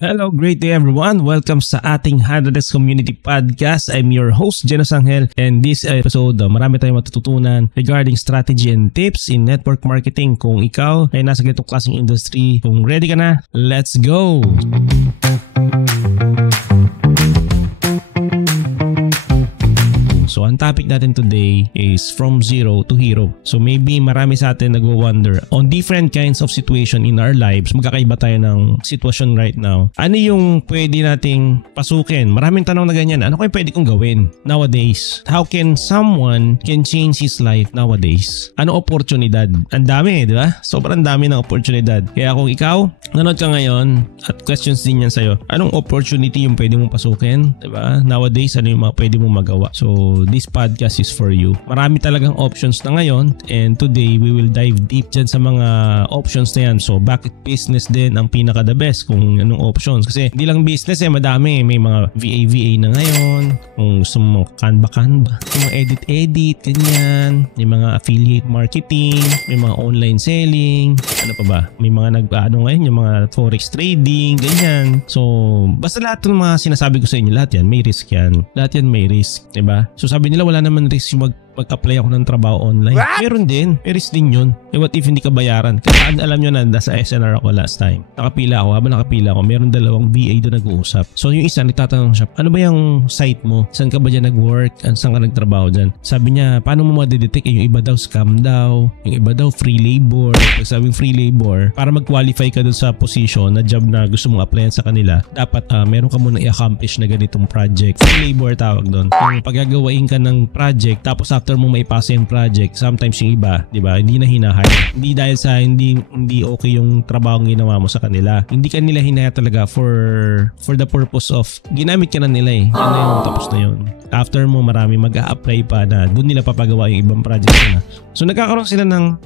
Hello, great day everyone. Welcome sa ating 100x Community Podcast. I'm your host, Genos Angel, and this episode, marami tayong matututunan regarding strategy and tips in network marketing. Kung ikaw ay nasa ganitong klaseng industry, kung ready ka na, let's go! So, ang topic natin today is from zero to hero. So, maybe marami sa atin nag-wonder on different kinds of situation in our lives. Magkakaiba tayo ng sitwasyon right now. Ano yung pwede nating pasukin? Maraming tanong na ganyan. Ano kayo pwede kong gawin nowadays? How can someone can change his life nowadays? Ano oportunidad? Ang dami, di ba? Sobrang dami ng oportunidad. Kaya kung ikaw, nanood ka ngayon at questions din yan sa'yo, anong opportunity yung pwede mong pasukin? Di ba? Nowadays, ano yung mga pwede mong magawa? So, this podcast is for you. Marami talagang options na ngayon, and today we will dive deep dyan sa mga options na yan. So bakit business din ang pinaka the best kung anong options? Kasi hindi lang business madami. May mga VA na ngayon, kung gusto mo Canva, mga edit, ganyan. May mga affiliate marketing, may mga online selling, ano pa ba? May mga ngayon, yung mga forex trading, ganyan. So basta lahat ng mga sinasabi ko sa inyo, lahat yan may risk yan. Lahat yan may risk, diba? So sabi nila wala naman risk yung mag-apply ako ng trabaho online. What? Meron din. May risk din yun. What if hindi ka bayaran? Kasi alam nyo na, nasa SNR ako last time. Nakapila ako. Habang nakapila ako, meron dalawang VA doon nag-uusap. So yung isa, nagtatanong siya, ano ba yung site mo? Saan ka ba dyan nag-work? Saan ka nagtrabaho dyan? Sabi niya, paano mo ma-detect? Yung iba daw scam daw. Yung iba daw free labor. Pag sabing free labor, para mag-qualify ka doon sa position na job na gusto mong applyan sa kanila, dapat meron ka muna i-accomplish na ganitong project. Free labor tawag doon. Yung paggagawain ka ng project, tapos after mo maipasa yung project, sometimes yung iba, di ba, hindi na hinahire. Hindi dahil sa hindi okay yung trabaho ginawa mo sa kanila. Hindi ka nila hinahire talaga for the purpose of ginamit ka na nila eh. Yan na yung tapos na yun. After mo, marami mag-a-apply pa na doon nila papagawa yung ibang project nila. So nagkakaroon sila ng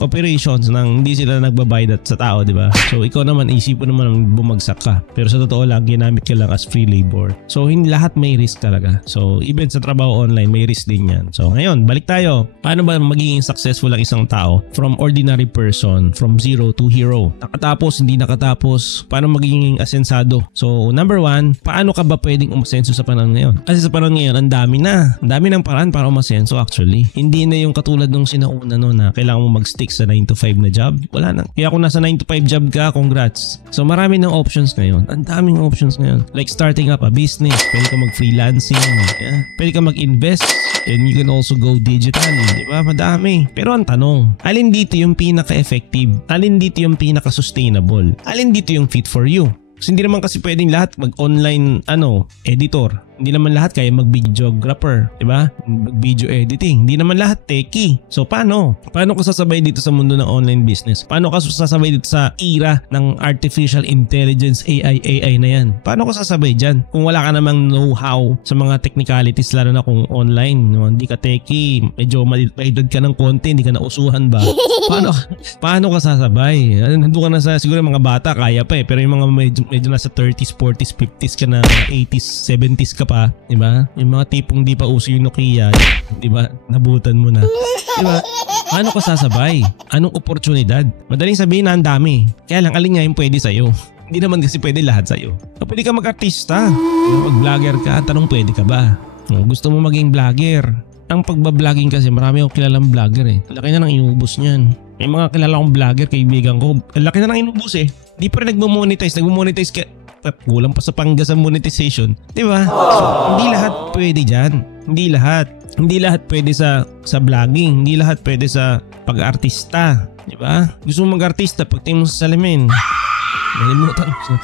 operations nang hindi sila nagbabayad sa tao, di ba? So ikaw naman, isipin naman bumagsak ka. Pero sa totoo lang, ginamit ka lang as free labor. So hindi lahat may risk talaga. So even sa trabaho online, may risk din yan. So ngayon, balik tayo. Paano ba magiging successful ang isang tao from ordinary person, from zero to hero? Nakatapos, hindi nakatapos, paano magiging asensado? So number one, paano ka ba pwedeng umasenso sa panahon ngayon? Kasi sa panahon ngayon, ang dami ng paraan para umasenso actually. Hindi na yung katulad nung sinauna na kailangan mo mag-stick sa 9 to 5 na job. Wala na. Kaya kung nasa 9 to 5 job ka, congrats. So marami ng options ngayon. Ang daming options ngayon. Like starting up a business. Pwede ka mag-freelancing. Yeah. Pwede ka mag-invest. And you can also go digital. Diba? Madami. Pero ang tanong, alin dito yung pinaka-effective? Alin dito yung pinaka-sustainable? Alin dito yung fit for you? Kasi hindi naman kasi pwedeng lahat mag-online editor. Hindi naman lahat kaya mag-videographer, di ba? Mag-video editing. Hindi naman lahat techie. So paano? Paano ka sasabay dito sa mundo ng online business? Paano ka sasabay dito sa era ng artificial intelligence, AI na yan? Paano ka sasabay dyan? Kung wala ka namang know-how sa mga technicalities, lalo na kung online, hindi ka techie, medyo ma-edad ka ng konti, hindi ka nausuhan ba? Paano ka sasabay? Nandun ka na sa, siguro mga bata, kaya pa pero yung mga medyo nasa 30s, 40s, 50s ka na, 80s, 70s ka pa, di ba? Yung mga tipong di pa uso yung Nokia, di ba? Nabutan mo na. Di ba? Paano ka sasabay? Anong oportunidad? Madaling sabihin na ang dami. Kaya lang, alin nga yung pwede sa'yo? Hindi naman kasi pwede lahat sa'yo. So, pwede ka mag-artista. Mag-vlogger ka, tanong pwede ka ba? Gusto mo maging vlogger? Ang pagbabloging kasi, marami akong kilalang vlogger eh. Laki na nang inubos niyan. May mga kilala kong vlogger, kaibigan ko. Laki na nang inubos eh. Di pa rin nagmo-monetize ka. Kulang pa sa panggas ang monetization. Diba? So, hindi lahat pwede dyan. Hindi lahat pwede sa vlogging. Hindi lahat pwede sa pag-artista. Diba? Gusto mo mag-artista, pagtingin mo sa salamin. Nalimutan mo.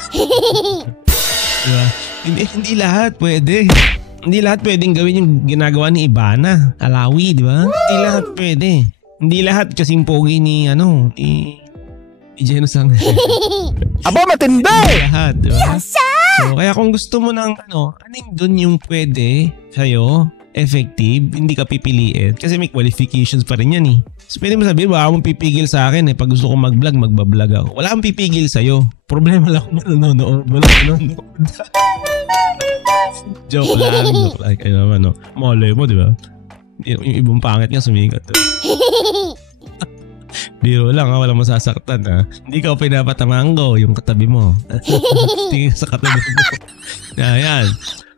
Diba? Hindi lahat pwede. Hindi lahat pwedeng gawin yung ginagawa ni Ibana. Alawi, diba? Hindi lahat pwede. Hindi lahat kasing pogi ni Genos Angel. Aba, matindi! Lahat, diba? So, kaya kung gusto mo ng aning dun yung pwede sa'yo, effective, hindi ka pipiliin. Kasi may qualifications pa rin yan eh. So, pwede mo sabihin, wala akong pipigil sa akin eh. Pag gusto ko mag-vlog, magbablog ako. Wala akong pipigil sa'yo. Problema lang kung manonood. Joke lang. Ay naman, no? Malay mo, di ba? Yung ibang pangit nga sumikat. Biro lang ha, walang masasaktan ha. Hindi ka pinapatamango yung katabi mo. Tingin sa katabi mo. Yan.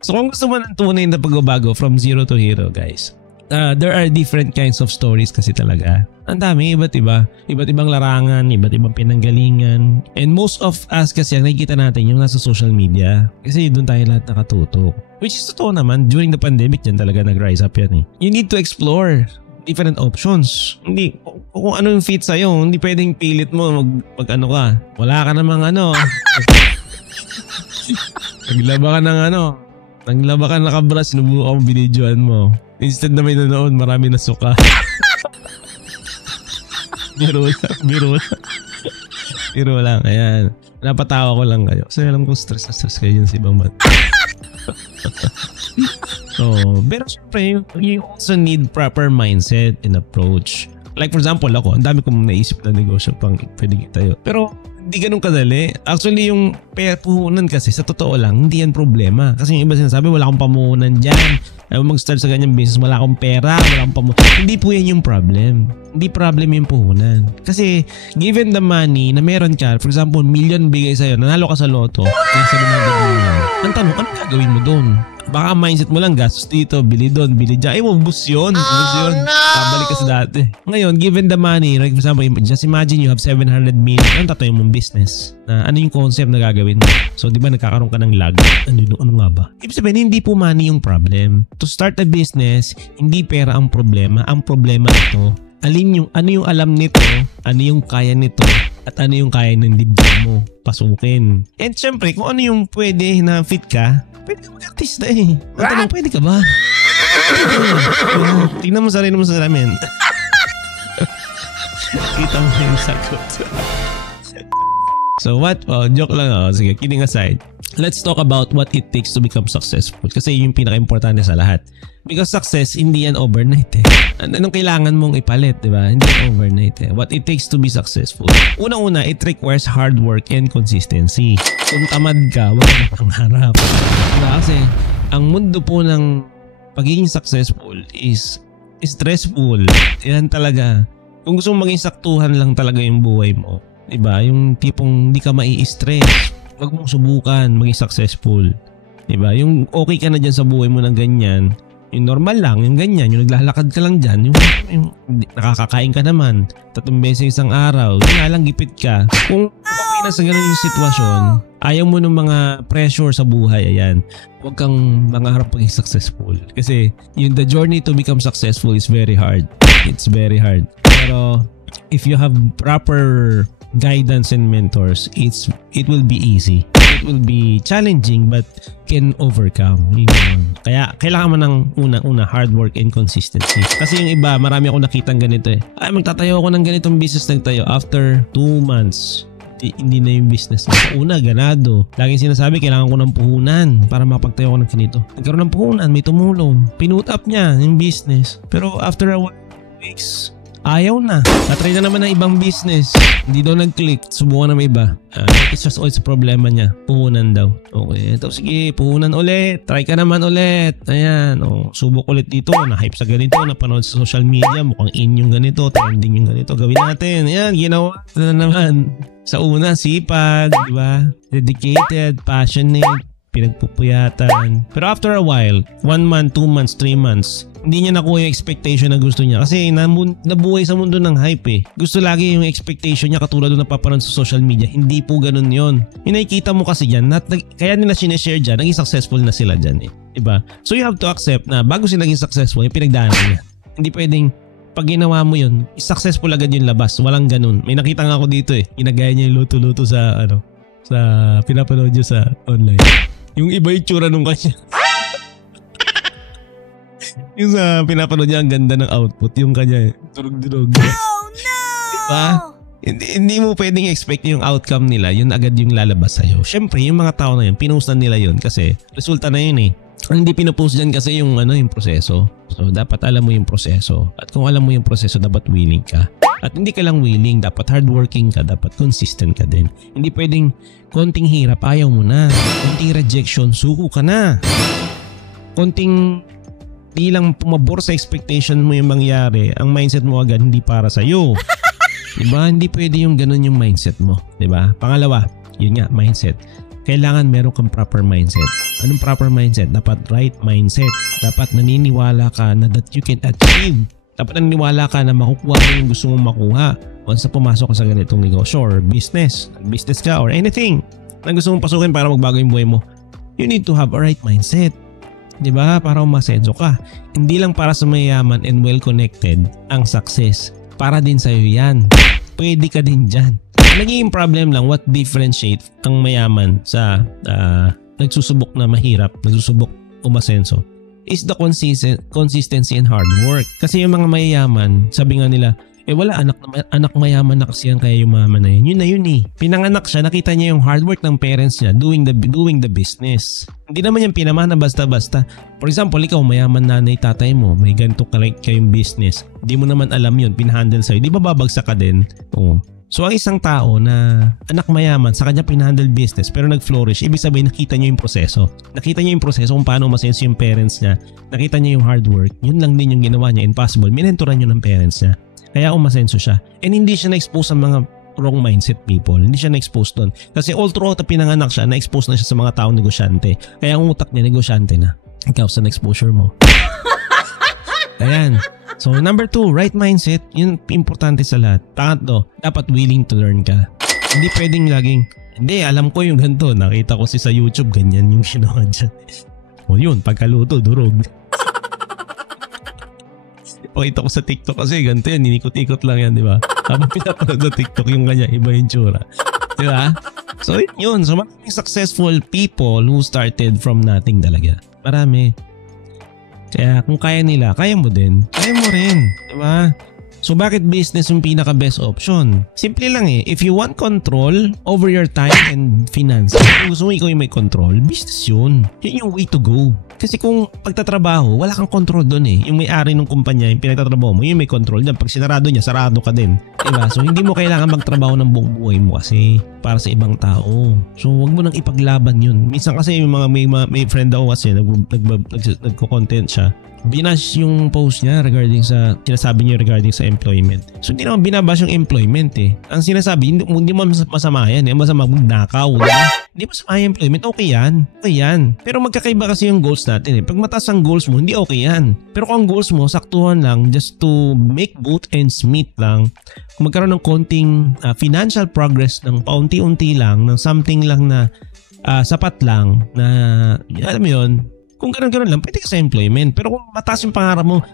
So kung gusto mo ng tunay na pagbabago from zero to hero guys, there are different kinds of stories kasi talaga. Ang dami, iba't iba. Iba't ibang larangan, iba't ibang pinanggalingan. And most of us kasi ang nakikita natin yung nasa social media. Kasi doon tayo lahat nakatutok. Which is totoo naman, during the pandemic yan talaga nag-rise up yan eh. You need to explore different options. Hindi, kung ano yung fit sa'yo, hindi pwedeng pilit mo mag ano ka. Wala ka namang ano. Naglaba ka ng ano. Naglaba ka nakabra, sinubukan mo, binidyoan mo. Instead na may nanood, marami na suka. Biro lang. Ayan. Napatawa ko lang kayo. Kasi alam ko stress kayo yun sa ibang mat. Pero syempre, you also need proper mindset and approach. Like for example, ako, ang dami kong naisip na negosyo pang pwedeng itayo. Pero hindi ganun kadali. Actually, yung puhunan kasi, sa totoo lang, hindi yan problema. Kasi yung iba sinasabi, wala akong pamuhunan dyan. Ayaw mag-start sa ganyang business, wala akong pera, wala akong pamuhunan. Hindi po yan yung problem. Hindi problem yung puhunan. Kasi, given the money na meron ka, for example, million bigay sa'yo, nanalo ka sa loto, nasa $100,000,000. Ang tanong, ano gagawin mo doon? Baka mindset mo lang, gastos dito, bili doon, bili dyan. Bus yun. Babalik ka sa dati. Ngayon, given the money, like for example, just imagine you have 700 million. Anong tatayo mong business? Ano yung concept na gagawin mo? So, di ba nagkakaroon ka ng lag? Ano nga ba? Ibig sabihin, hindi po money yung problem. To start a business, hindi pera ang problema. Ang problema ito, ano yung alam nito, ano yung kaya nito, at ano yung kaya ng dibdib mo pasukin. And syempre, kung ano yung pwede na fit ka, pwede ka mag-artista eh. Ang tanong, pwede ka ba? Tingnan mo sarili mo sa salamin. Kita mo yung sagot. So what? Joke lang ako. Sige, kidding aside. Let's talk about what it takes to become successful. Kasi yun yung pinaka-importante sa lahat. Because success, hindi yan overnight eh. Anong kailangan mong ipalit, di ba? Hindi yan overnight eh. What it takes to be successful. Unang-una, it requires hard work and consistency. Kung tamad ka, wala na pangarap. Diba? Kasi ang mundo po ng pagiging successful is stressful. Yan talaga. Kung gusto mong maging saktuhan lang talaga yung buhay mo, diba? Yung tipong hindi ka mai-stress. Huwag mong subukan maging successful. Diba? Yung okay ka na dyan sa buhay mo ng ganyan, yung normal lang, yung ganyan, yung naglalakad ka lang dyan, yung nakakakain ka naman 3 beses isang araw, yung nga lang gipit ka. Kung okay na sa ganun yung sitwasyon, ayaw mo ng mga pressure sa buhay, ayan, huwag kang mangarap maging successful. Kasi yung the journey to become successful is very hard. It's very hard. Pero if you have proper guidance and mentors, it will be easy. It will be challenging but can overcome. Kaya kailangan mo ng unang-una hard work and consistency. Kasi yung iba, marami ako nakitang ganito eh. Ay, magtatayo ako ng ganitong business, nagtayo. After 2 months, hindi na yung business. Una, ganado. Laging sinasabi, kailangan ko ng puhunan para mapagtayo ako ng ganito. Nagkaroon ng puhunan, may tumulong. Pinoot up niya yung business. Pero after a weeks, ayaw na. Natry na naman ng ibang business. Hindi daw nag-click. Subukan na may iba. It's just always problema niya. Puhunan daw. Okay. Ito, sige. Puhunan ulit. Try ka naman ulit. Ayan. Subok ulit dito. Na-hype sa ganito. Napanood sa social media. Mukhang in yung ganito. Trending yung ganito. Gawin natin. Ayan. Ginawa na naman. Sa una, sipag. Diba? Dedicated. Passionate. Pinagpupuyatan. Pero after a while, 1 month, 2 months, 3 months, hindi niya nakuha yung expectation na gusto niya. Kasi nabuhay sa mundo ng hype eh. Gusto lagi yung expectation niya katulad doon napapanood sa social media. Hindi po ganun yon. Yung nakikita mo kasi dyan, kaya nila sineshare dyan, naging successful na sila dyan eh. Diba? So you have to accept na bago sila naging successful, yung pinagdaanan niya. Hindi pwedeng pag ginawa mo yun, successful agad yung labas. Walang ganun. May nakita nga ako dito eh. Ginagaya niya yung luto-luto sa sa pinapanood niyo sa online. Yung iba yung tsura nung kanya. Yung sa pinapanood niya, ang ganda ng output. Yung kanya, durog-durog. Oh no! Diba? Hindi mo pwedeng expect yung outcome nila. Yun agad yung lalabas sa'yo. Siyempre, yung mga tao na yun, pinost na nila yun kasi resulta na yun eh. Ang hindi pinopost dyan kasi yung proseso. So, dapat alam mo yung proseso. At kung alam mo yung proseso, dapat willing ka. At hindi ka lang willing, dapat hardworking ka, dapat consistent ka din. Hindi pwedeng konting hirap, ayaw mo na. Konting rejection, suko ka na. Konting di lang pumabor sa expectation mo yung mangyari, ang mindset mo agad hindi para sa'yo. Diba? Hindi pwede yung ganun yung mindset mo. Diba? Pangalawa, yun nga, mindset. Kailangan meron kang proper mindset. Anong proper mindset? Dapat right mindset. Dapat naniniwala ka na that you can achieve. Dapat naniniwala ka na makukuha mo yung gusto mong makuha once na pumasok ka sa ganitong negosyo or business. Business ka or anything na gusto mong pasukin para magbago yung buhay mo. You need to have a right mindset. Diba? Para umasenso ka. Hindi lang para sa mayaman and well-connected ang success. Para din sa'yo yan. Pwede ka din dyan. Naging problem lang what differentiate ang mayaman sa nagsusubok na mahirap, nagsusubok umasenso is the consistency and hard work. Kasi yung mga mayayaman, sabi nga nila, wala anak mayaman na kasi yan kaya yumaman na yan. Yun na yun eh. Pinanganak siya, nakita niya yung hard work ng parents niya doing the business. Hindi naman yung pinamana basta-basta. For example, ikaw mayaman nanay tatay mo, may ganito kayong business. Hindi mo naman alam yun, pinahandle sa'yo. Di ba babagsak ka din? Oo. So ang isang tao na anak mayaman, sa kanya pinahandle business pero nag-flourish, ibig sabihin nakita niyo yung proseso. Nakita niyo yung proseso kung paano masenso yung parents niya. Nakita niyo yung hard work. Yun lang din yung ginawa niya. Impossible. Minentoran niyo ng parents niya. Kaya umasenso siya. And hindi siya na-expose sa mga wrong mindset people. Hindi siya na-expose doon. Kasi all throughout na pinanganak siya, na-expose na siya sa mga taong negosyante. Kaya ang utak niya, negosyante na. Ikaw sa exposure mo. Ayan. So number 2, right mindset. Yun importante sa lahat. Pangatlo, dapat willing to learn ka. Hindi pwedeng laging, hindi, alam ko yung ganito. Nakita ko sa YouTube, ganyan yung ginawa dyan. O yun, pagkaluto, durog. Pakita ko sa TikTok kasi ganito yan, ninikot-ikot lang yan, di ba? Habang pinapanood sa TikTok yung kanya, iba yung tsura. Di ba? So yun, so maraming successful people who started from nothing talaga. Marami. Kaya kung kaya nila, kaya mo din. Kaya mo rin, di ba? So bakit business yung pinaka-best option? Simple lang eh. If you want control over your time and finances, kung gusto mo ikaw yung may control, business yun. Yun yung way to go. Kasi kung pagtatrabaho, wala kang control doon eh. Yung may-ari ng kumpanya, yung pinagtatrabaho mo, yung may control dyan. Pag sinarado niya, sarado ka din. Diba? So hindi mo kailangan magtrabaho ng buong buhay mo kasi para sa ibang tao. So wag mo nang ipaglaban yun. Minsan kasi yung may friend ako kasi nagko-content siya. Binash yung post niya regarding sa sinasabi niya regarding sa employment. So hindi naman binabash yung employment eh. Ang sinasabi, hindi mo masama yan eh. Masama magnakaw. Hindi masama yung employment. Okay yan. Okay yan. Pero magkakaiba kasi yung goals natin eh. Pag mataas ang goals mo, hindi okay yan. Pero kung ang goals mo, saktuhan lang just to make both ends meet lang. Kung magkaroon ng konting financial progress ng paunti-unti lang, ng something lang na sapat lang na alam mo yun, kung gano'n lang, pwede ka sa employment. Pero kung mataas yung pangarap mo,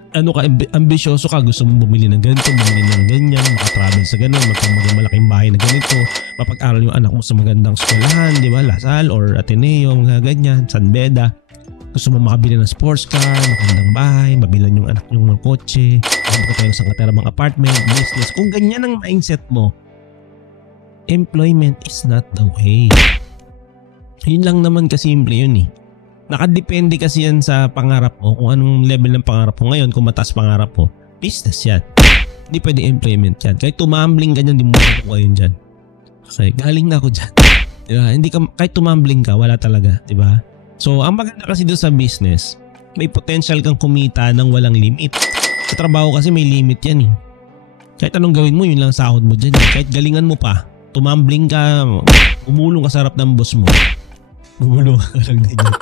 ambisyoso ka, gusto mong bumili ng ganito, bumili ng ganyan, makatravel sa gano'n, maging malaking bahay na ganito, mapag-aral yung anak mo sa magandang eskwelahan, di ba? Lasal or Ateneo, mga ganyan, San Beda. Gusto mo makabili ng sports car, magandang bahay, mabilan yung anak nyo ng kotse, magbuka tayo sa katerabang apartment, business. Kung ganyan ang mindset mo, employment is not the way. Yun lang naman kasimple yun eh. Nakadepende kasi yan sa pangarap mo, kung anong level ng pangarap mo ngayon, kung mataas pangarap mo, business yan. Hindi pwede employment yan. Kahit tumambling ka dyan, di mo makukuha yun dyan. Okay, galing na ako dyan. Diba? Hindi ka, kahit tumambling ka, wala talaga. Diba? So, ang maganda kasi doon sa business, may potential kang kumita ng walang limit. Sa trabaho kasi may limit yan eh. Kahit anong gawin mo, yun lang sahod mo dyan. Kahit galingan mo pa, tumambling ka, umulong ka sa harap ng boss mo. Umulong ka lang din yun.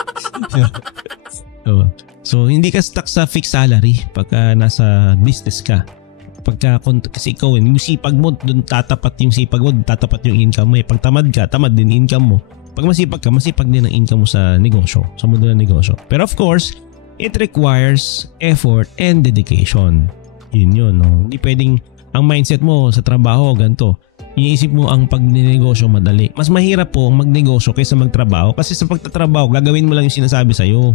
So hindi ka stuck sa fixed salary pagka nasa business ka. Kasi ikaw yung sipag mo doon tatapat yung sipag mo, tatapat yung income mo. Pag tamad ka, tamad din income mo. Pag masipag ka, masipag din ang income mo sa negosyo, sa mundo ng negosyo. Pero of course, it requires effort and dedication. Yun, no? Hindi pwedeng ang mindset mo sa trabaho ganito. Iniisip mo ang pagnenegosyo madali. Mas mahirap po ang magnegosyo kaysa magtrabaho kasi sa pagtatrabaho, gagawin mo lang yung sinasabi sa'yo.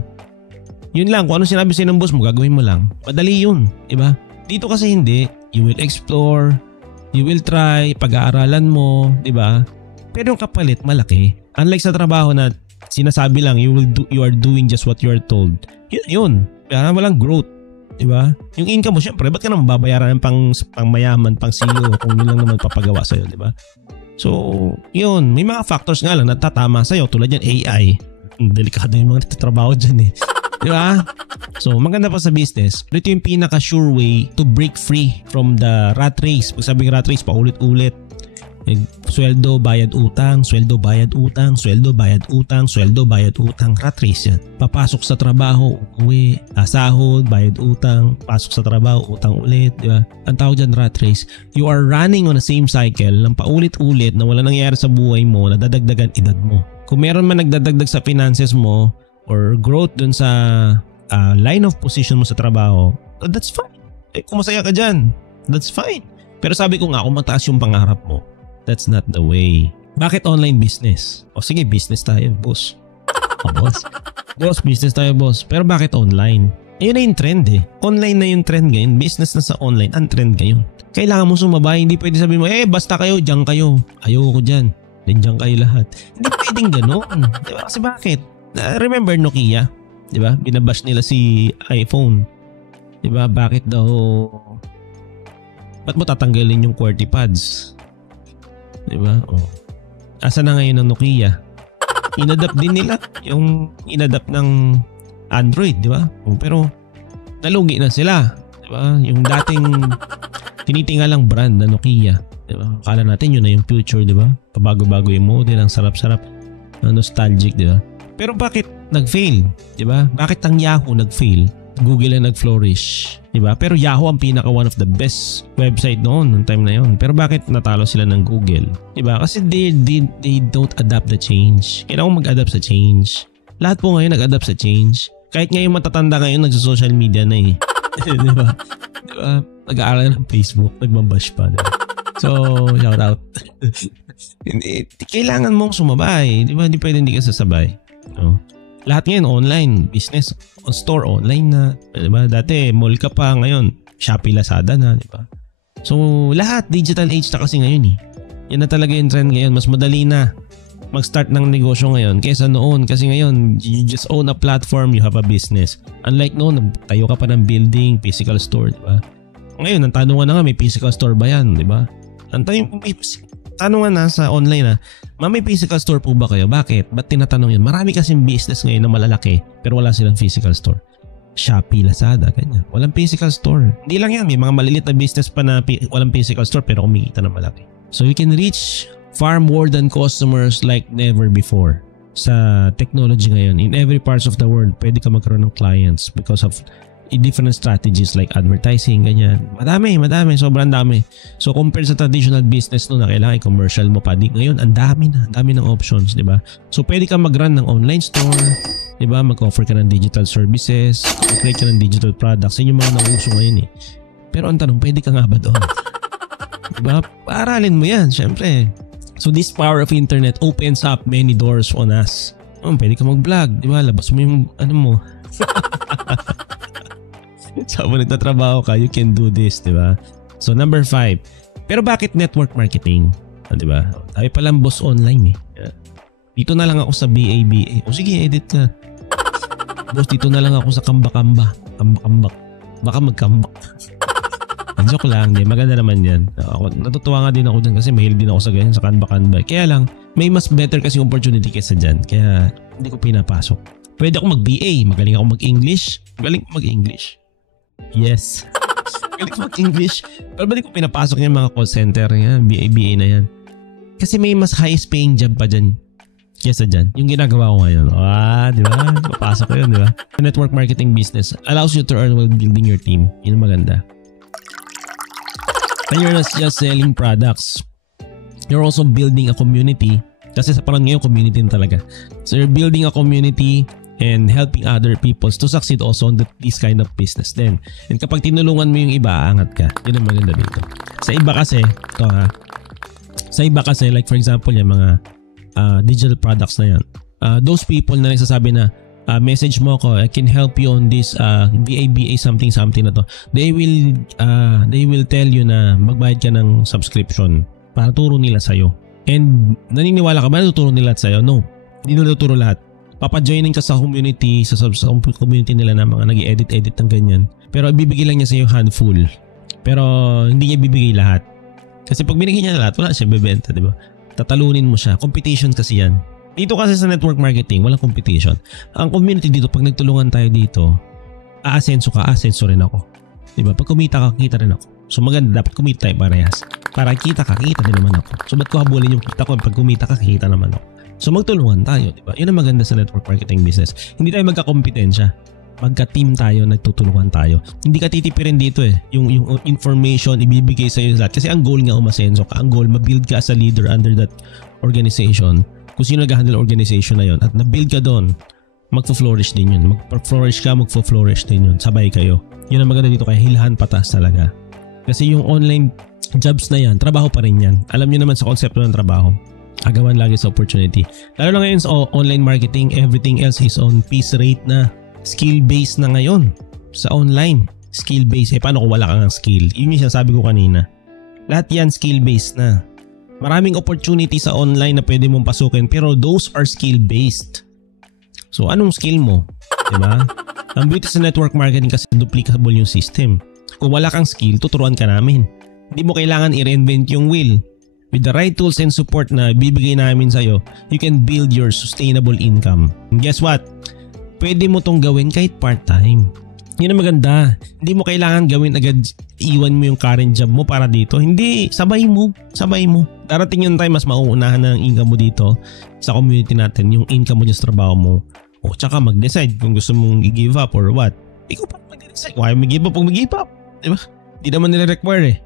Yun lang, kung ano sinabi sa'yo ng boss mo, gagawin mo lang. Madali yun, diba? Dito kasi hindi. You will explore, you will try, pag-aaralan mo, diba? Pero yung kapalit, malaki. Unlike sa trabaho na sinasabi lang, you are doing just what you are told. Yun. Kaya walang growth. Diba? Yung income mo, syempre, ba't ka naman babayaran ng pang mayaman, pang CEO kung yun lang naman papagawa sa'yo, diba? So, yun. May mga factors nga lang na tatama sa'yo. Tulad yan, AI. Delikado yung mga nagtatrabaho dyan eh. Di ba? So, maganda pa sa business. Ito yung pinaka-sure way to break free from the rat race. Pag sabing rat race, paulit-ulit. Sweldo, bayad utang, sweldo, bayad utang, sweldo, bayad utang, sweldo, bayad utang. Rat race yan. Papasok sa trabaho, uwi, sahod, bayad utang, pasok sa trabaho, utang ulit. Di ba? Ang tawag dyan, rat race. You are running on the same cycle ng paulit-ulit na wala nangyayari sa buhay mo na dadagdagan edad mo. Kung meron man nagdadagdag sa finances mo, or growth dun sa line of position mo sa trabaho, that's fine. Kung masaya ka dyan, that's fine. Pero sabi ko nga, kung mataas yung pangarap mo, that's not the way. Bakit online business? O sige, business tayo, boss. Boss. Boss, business tayo, boss. Pero bakit online? Yun na yung trend eh. Online na yung trend ngayon. Business na sa online, ang trend ngayon. Kailangan mo sumabay. Hindi pwede sabihin mo, basta kayo, dyan kayo. Ayoko dyan. Dyan kayo lahat. Hindi pwedeng ganun. Diba? Kasi bakit? Remember Nokia? Diba? Binabash nila si iPhone. Diba? Bakit daw? Ba't mo tatanggalin yung QWERTY pads? Diba? Oh. Asa na ngayon ang Nokia? Inadapt din nila yung inadapt ng Android, diba? Oh, pero nalugi na sila. Diba? Yung dating tinitingalang brand na Nokia. Diba? Akala natin yun na yung future, diba? Pabago-bago yung model, ang sarap-sarap. Nostalgic, diba? Pero bakit nag-fail? Diba? Bakit ang Yahoo nag-fail? Google ang nag-flourish. Diba? Pero Yahoo ang pinaka one of the best website noon, noong time na yon. Pero bakit natalo sila ng Google? Diba? Kasi they don't adapt the change. Kailangan mag-adapt sa change. Lahat po ngayon nag-adapt sa change. Kahit ngayon matatanda ngayon, nagsa-social media na eh. Diba? Diba? Nag-aaral ng Facebook, nagmabash pa. Diba? So, shout out. Kailangan mong sumabay. Diba? Hindi pwede hindi ka sasabay. No? Lahat ngayon online, business, store online na, diba? Dati mall ka pa, ngayon Shopee, Lazada na, diba? So lahat digital age na kasi ngayon eh. Yan na talaga yung trend ngayon. Mas madali na mag-start ng negosyo ngayon kaysa noon, kasi ngayon you just own a platform, you have a business. Unlike noon, tayo ka pa ng building, physical store, diba? Ngayon ang tanungan na nga, may physical store ba yan, diba? Ang tanungan na sa online na, may physical store po ba kayo? Bakit? Ba't tinatanong yun? Marami kasing business ngayon na malalaki pero wala silang physical store. Shopee, Lazada, ganyan. Walang physical store. Hindi lang yan. May mga malilit na business pa na walang physical store pero kumikita na malaki. So you can reach far more than customers like never before. Sa technology ngayon, in every parts of the world, pwede ka magkaroon ng clients because of different strategies like advertising, ganyan. Madami, sobrang dami. So compared sa traditional business no na kailangan i-commercial mo pa, ngayon ang dami ng options, di ba? So pwede ka mag-run ng online store, di ba? Mag-offer ka ng digital services, mag-create ka ng digital products. Yun yung mga nauso ngayon eh. Pero ang tanong, pwede ka nga ba doon? Di ba? Paaralin mo yan, syempre. So this power of internet opens up many doors on us. Pwede ka mag-vlog, di ba? Labas mo yung ano mo. So, kung nagtatrabaho ka, you can do this, di ba? So, number 5. Pero bakit network marketing? Di ba? Sabi palang boss online eh. Dito na lang ako sa BABA. O sige, edit ka. Boss, dito na lang ako sa Kamba-Kamba. Kambak-kambak. Baka mag-kambak. Joke lang, di. Maganda naman yan. Natutuwa nga din ako dyan kasi mahilig din ako sa ganyan, sa Kamba-Kamba. Kaya lang, may mas better kasi opportunity kaysa dyan. Kaya, hindi ko pinapasok. Pwede ako mag-BA. Magaling ako mag-English. Yes. Galing mag-English. Pero ba di ko pinapasok yung mga call center yan, BA na yan. Kasi may mas highest paying job pa dyan kesa dyan. Yung ginagawa ko ngayon. Di ba? Papasok ko yun, di ba? Network marketing business allows you to earn while building your team. Yun ang maganda. And you're not just selling products. You're also building a community. Kasi sa parang ngayon, community talaga. So you're building a community and helping other people to succeed also on this kind of business din. And kapag tinulungan mo yung iba, aangat ka. Yun ang maganda dito. Sa iba kasi, like for example, yung mga digital products na yan. Those people na nagsasabi na, message mo ako, I can help you on this BABA something na to. They will tell you na magbayad ka ng subscription para turo nila sa'yo. And naniniwala ka ba na tuturo nila sa'yo? No. Hindi nila tuturo lahat. Papajoinin ka sa community, sa community nila na mga nag-edit ng ganyan. Pero ibibigay lang niya sa iyo handful. Pero hindi niya ibibigay lahat. Kasi pag binigay niya lahat, wala siya bebenta, di ba? Tatalunin mo siya. Competition kasi yan. Dito kasi sa network marketing, walang competition. Ang community dito, pag nagtulungan tayo dito, aasenso ka, aasenso rin ako. Diba? Pag kumita ka, kita rin ako. So maganda, dapat kumita tayo parehas. Para kita ka, kita din naman ako. So ba't ko habulin yung kita ko? Pag kumita ka, kita naman ako. So magtulungan tayo, diba? Yun ang maganda sa network marketing business. Hindi tayo magkakompetensya. Magka-team tayo, nagtutulungan tayo. Hindi ka titipirin dito eh. Yung information ibibigay sa iyo lahat. Kasi ang goal nga umasenso ka. Ang goal, mabuild ka as a leader under that organization. Kung sino nag-handle organization na yon at na-build ka doon, magfo-flourish din yun. Mag-flourish ka, magfo-flourish din yun. Sabay kayo. Yun ang maganda dito, kaya hilahan patas talaga. Kasi yung online jobs na yan, trabaho pa rin yan. Alam niyo naman sa konsepto ng trabaho. Agawan lagi sa opportunity. Lalo na ngayon sa online marketing, everything else is on piece rate na. Skill-based na ngayon sa online. Skill-based. Paano kung wala kang skill? Yun yung sinasabi ko kanina. Lahat yan skill-based na. Maraming opportunity sa online na pwede mong pasukin pero those are skill-based. So anong skill mo? Diba? Ang beauty sa network marketing kasi duplicable yung system. Kung wala kang skill, tuturuan ka namin. Hindi mo kailangan i-reinvent yung wheel. With the right tools and support na bibigay namin sa'yo, you can build your sustainable income. And guess what? Pwede mo tong gawin kahit part-time. Yun ang maganda. Hindi mo kailangan gawin agad, iwan mo yung current job mo para dito. Hindi, sabay mo. Darating yung time mas mauunahan na ang income mo dito sa community natin, yung income mo sa trabaho mo. O tsaka mag-decide kung gusto mong i-give up or what. Ikaw pa mag-decide. Why mag-give up pag mag-give up? Diba? Hindi naman nire-require eh.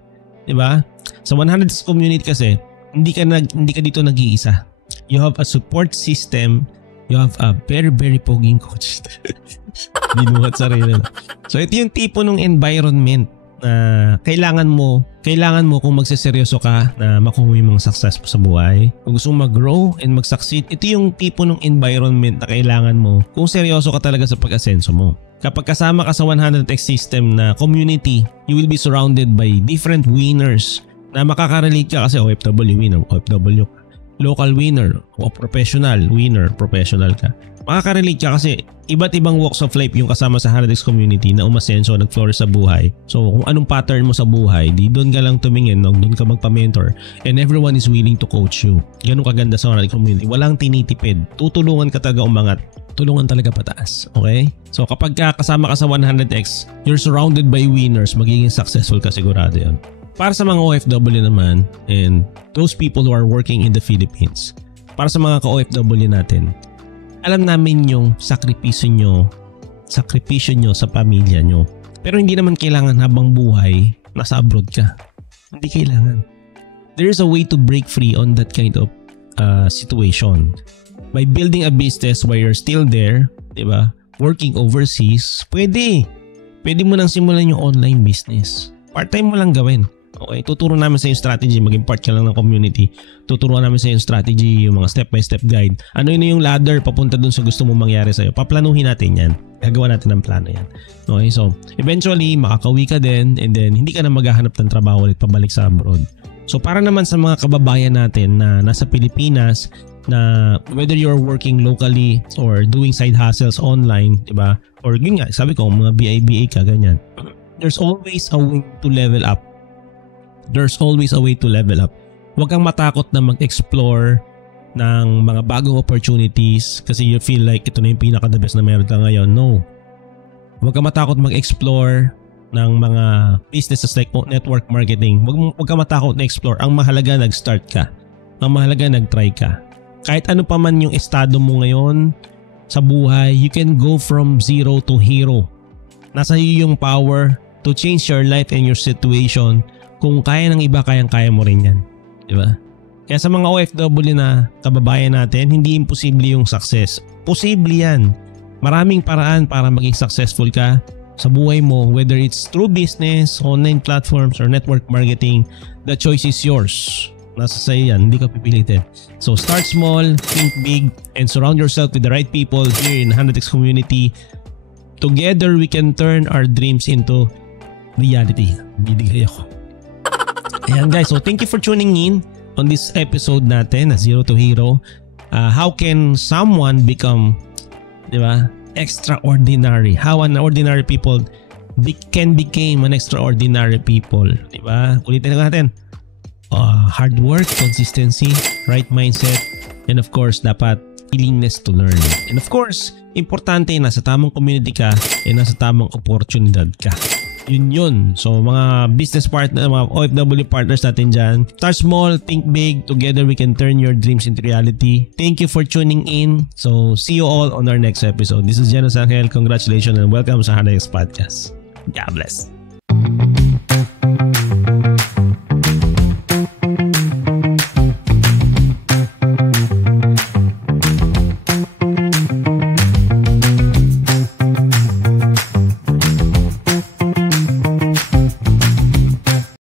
Diba? Sa 100 community kasi, hindi ka dito nag-iisa. You have a support system. You have a very, very poging coach. Binuhat sarili. So ito yung tipo ng environment na kailangan mo kung magseseryoso ka na makuha yung mga success mo sa buhay. Kung gusto mong mag-grow and mag-succeed, ito yung tipo ng environment na kailangan mo kung seryoso ka talaga sa pag-asenso mo. Kapag kasama ka sa 100x system na community, you will be surrounded by different winners na makaka-relate ka kasi OFW winner, OFW ka. Local winner o professional winner, professional ka. Makaka-relate ka kasi iba't ibang walks of life yung kasama sa 100x community na umasenso, nag-flourish sa buhay. So kung anong pattern mo sa buhay, di doon ka lang tumingin, doon ka magpa-mentor and everyone is willing to coach you. Ganun kaganda sa 100x community. Walang tinitipid. Tutulungan ka talaga umangat. Tulungan talaga pataas. Okay? So kapag kasama ka sa 100x, you're surrounded by winners, magiging successful ka sigurado yun. Para sa mga OFW naman and those people who are working in the Philippines, para sa mga ka-OFW natin, alam namin yung sakripisyo nyo sa pamilya nyo. Pero hindi naman kailangan habang buhay nasa abroad ka. Hindi kailangan. There is a way to break free on that kind of situation. By building a business where you're still there, diba? Working overseas, pwede mo nang simulan yung online business. Part-time mo lang gawin. Okay, tuturo namin sa yung strategy, maging part ka lang ng community. Tuturuan namin sa yung strategy, yung mga step-by-step guide. Ano yun yung ladder papunta dun sa gusto mong mangyari sa'yo. Paplanuhin natin yan. Gagawa natin ng plano yan. Okay, so eventually, makakauwi ka din and then hindi ka na maghahanap ng trabaho ulit pabalik sa abroad. So para naman sa mga kababayan natin na nasa Pilipinas, na whether you're working locally or doing side hustles online, diba? Or yun nga, sabi ko, mga BIBA ka, ganyan. There's always a way to level up. There's always a way to level up. Huwag kang matakot na mag-explore ng mga bagong opportunities kasi you feel like ito na yung pinaka-the best na meron ka ngayon. No. Huwag kang matakot mag-explore ng mga businesses like network marketing. Huwag kang matakot na explore. Ang mahalaga, nag-start ka. Ang mahalaga, nag-try ka. Kahit ano pa man yung estado mo ngayon sa buhay, you can go from zero to hero. Nasa iyo yung power to change your life and your situation. Kung kaya ng iba, kayang-kaya mo rin yan. Diba? Kaya sa mga OFW na kababayan natin, hindi imposible yung success. Posible yan. Maraming paraan para maging successful ka sa buhay mo, whether it's through business, online platforms, or network marketing. The choice is yours. Nasa sa'yo yan, hindi ka pipilitin. So start small, think big, and surround yourself with the right people here in 100x community. Together, we can turn our dreams into reality. Bibigay ako. Ayan guys, so thank you for tuning in on this episode natin na Zero to Hero. How can someone become, diba, extraordinary? How an ordinary people can become an extraordinary people, diba? Ulitin natin. Hard work, consistency, right mindset, and of course, dapat willingness to learn. And of course, importante nasa tamang community ka and nasa tamang oportunidad ka. Yun. So mga business partner, mga OFW partners natin dyan, start small, think big. Together we can turn your dreams into reality. Thank you for tuning in. So see you all on our next episode. This is Janos Angel. Congratulations and welcome sa Hanax Podcast. God bless.